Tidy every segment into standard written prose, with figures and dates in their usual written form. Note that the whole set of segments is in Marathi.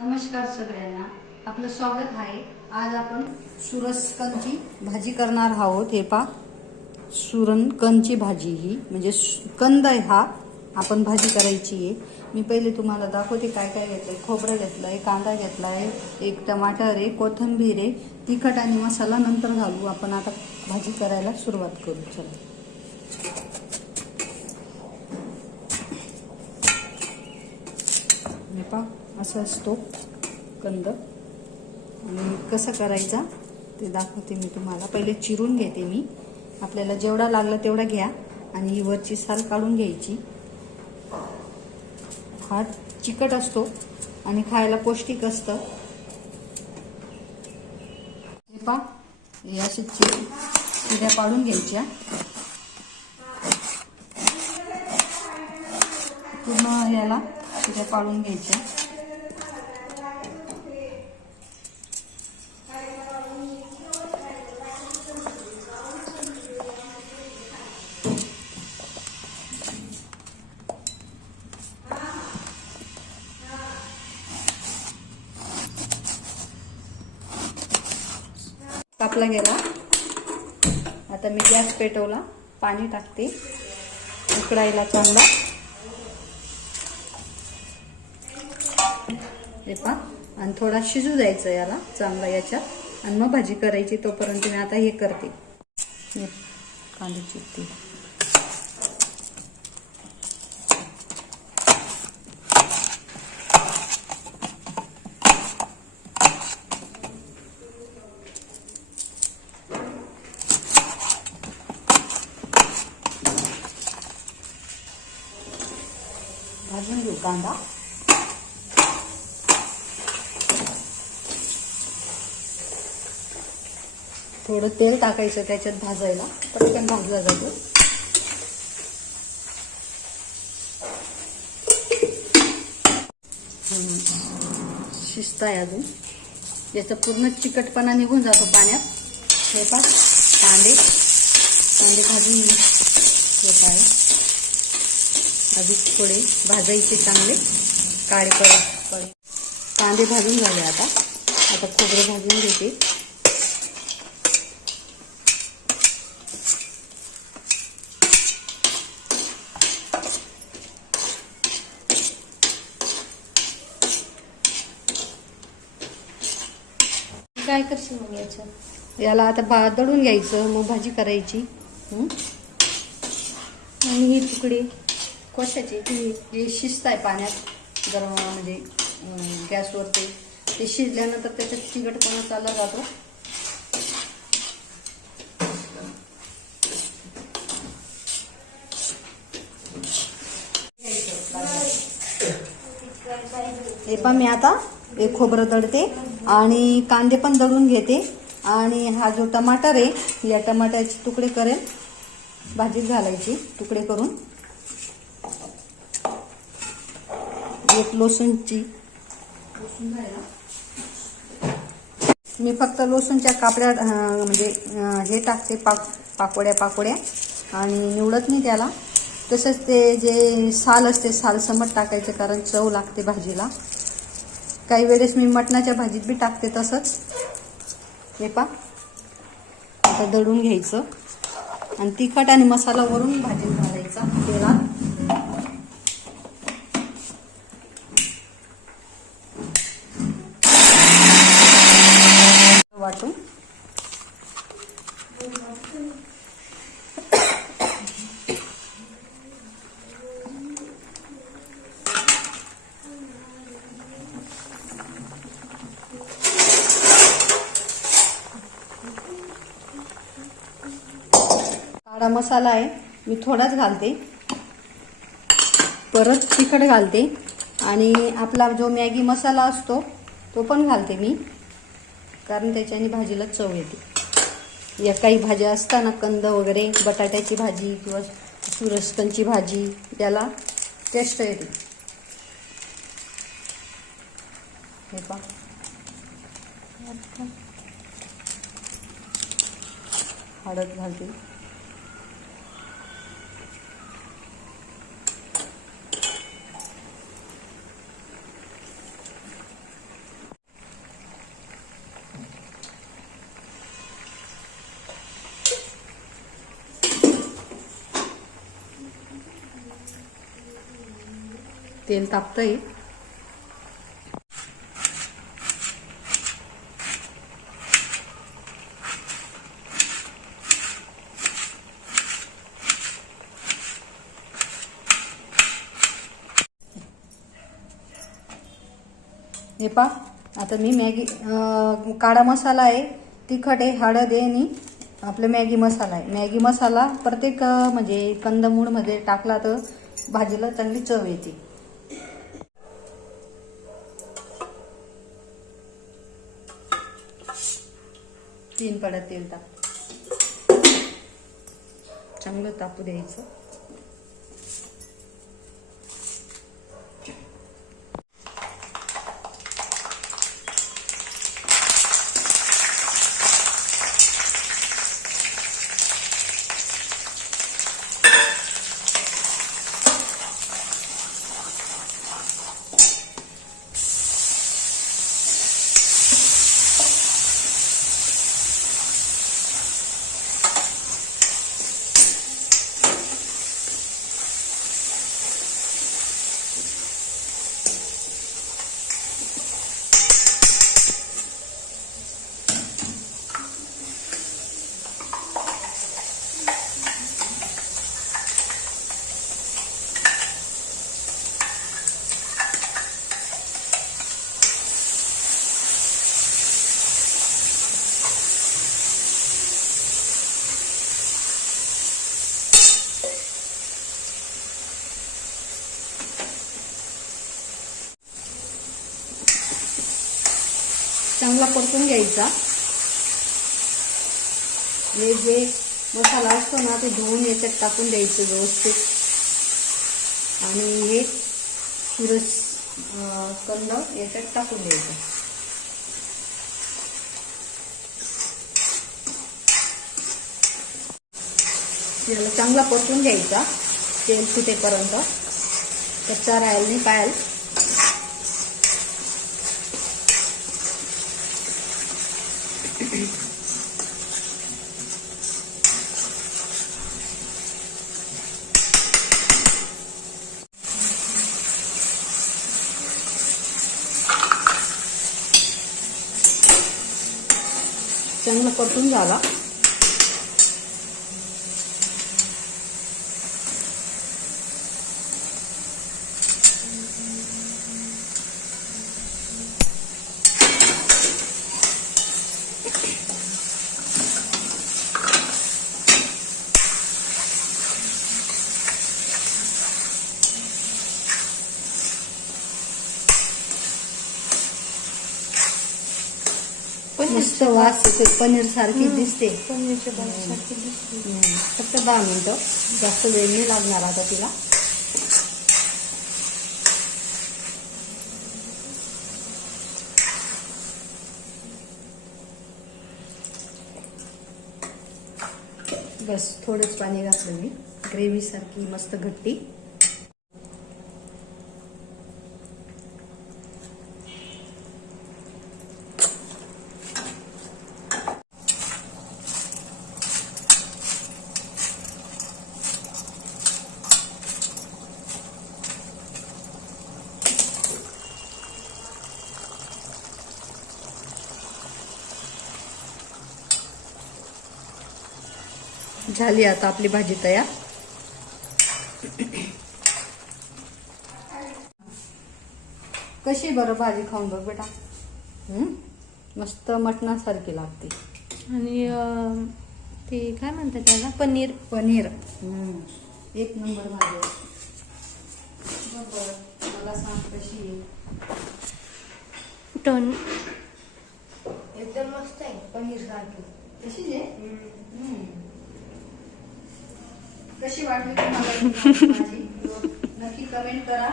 नमस्कार सगळ्यांना, आपलं स्वागत आहे। आज आपण सुरसकनची भाजी करणार आहोत। हे पा सुरनकनची भाजी, ही म्हणजे कंद आहे हा, आपण भाजी करायची आहे। मी पहिले तुम्हाला दाखवते काय काय घेतलंय। खोबरं घेतलंय, कांदा घेतलाय, एक टमाटर आहे, कोथिंबीर आहे, तिखट आणि मसाला नंतर घालू आपण। आता भाजी करायला सुरुवात करू, चला। हे पा असा असतो कंद, आणि कसं करायचा ते दाखवते मी तुम्हाला। पहिले चिरून घेते मी, आपल्याला जेवढा लागला तेवढा घ्या, आणि ही वरची साल काढून घ्यायची। हा चिकट असतो आणि खायला पौष्टिक असतं। हे पा हे असे चिऱ्या पाडून घ्यायच्या, पूर्ण याला चिऱ्या पाडून घ्यायच्या। कापला गेला। आता मी गॅस पेटवला, पाणी टाकते उकळायला चांगला। हे पा आणि थोडा शिजू द्यायचा याला चांगला याच्यात, आणि मग भाजी करायची। तोपर्यंत मी आता हे करते, कांदे चिरते। भाजून घेऊ कांदा। थोडं तेल टाकायचं त्याच्यात भाजायला, पटकन भाजला जातो। शिजताय अजून, याचा पूर्ण चिकटपणा निघून जातो पाण्यात। हे पा कांदे भाजून घेत आहे, अधिक थोडे भाजायचे चांगले, काळे पडे। कांदे भाजून झाले, आता खोबरं भाजून घेते। काय करशील मग याला आता दळून घ्यायचं, मग भाजी करायची। आणि ही तुकडे कशाची हे शिजताय पाण्यात गरम, म्हणजे गॅसवर ते शिजल्यानंतर त्याच्यात चिकटपणा चालला जातो। हे पण मी आता एक खोबरं दळते आणि कांदे पण दळून घेते, आणि हा जो टमाटर आहे या टमाट्याचे तुकडे करेल, भाजीत घालायची तुकडे करून। एक लसूणची, मी फक्त लसूणच्या कापड्या म्हणजे हे टाकते, पाकोड्या, आणि निवडत नाही त्याला। तसंच ते जे साल असते साल समट टाकायचे, कारण चव लागते भाजीला। काही वेळेस मी मटणाच्या भाजीत बी टाकते तसंच। हे पा आता दळून घ्यायचं, आणि तिखट आणि मसाला वरून भाजीत घालायचा तेलात। वाटून काळा मसाला आहे, मी थोडाच घालते, परत तिखट घालते, आणि आपला जो मॅगी मसाला असतो तो पण घालते मी, कारण त्याच्याने भाजीला चव येते। या काही भाज्या असताना कंद वगैरे, बटाट्याची भाजी किंवा सुरसकनची भाजी, त्याला टेस्ट येते। हे पा हळद घालते, तेल तापतंय. हे पा आता मी मॅगी काळा मसाला आहे, तिखट आहे, हळद आहे आणि आपलं मॅगी मसाला आहे. मॅगी मसाला प्रत्येक म्हणजे कंदमूळमध्ये टाकला तर भाजीला चांगली चव येते. तीन पड्या तेल टाक, चांगलं तापू द्यायचं. चांगला परतून घ्यायचा. हे जे मसाला असतो ना ते धुवून याच्यात टाकून द्यायचं व्यवस्थित. आणि हे सुरस कंद याच्यात टाकून द्यायचं. याला चांगला परतून घ्यायचा तेल सुटेपर्यंत. कच्चा राहील नाही पाहिजे. चांगलं परतून झाला. मस्त वास येते, पनीर सारखी दिसते. पनीरच्या भाजीसारखी दिसते. फक्त 10 मिनिटं, जास्त वेळ नाही लागणार आता तिला. बस थोडंच पाणी घातलं मी, ग्रेव्ही सारखी मस्त घट्टी. झाली आता आपली भाजी तयार. कशी बरं भाजी खाऊन बघ बेटा. मस्त मटणासारखी लागते. आणि ते काय म्हणतात त्याला, पनीर. पनीर एक नंबर भाजी. मला सांग कशी आहे. टन एकदम मस्त आहे, पनीर सारखी. कशी आहे. कशी वाटली तुम्हाला भाजी नक्की कमेंट करा.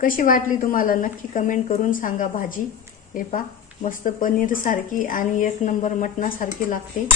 कशी वाटली तुम्हाला नक्की कमेंट करून सांगा भाजी. हे पा मस्त पनीर सारखी आणि एक नंबर मटणासारखी लागते.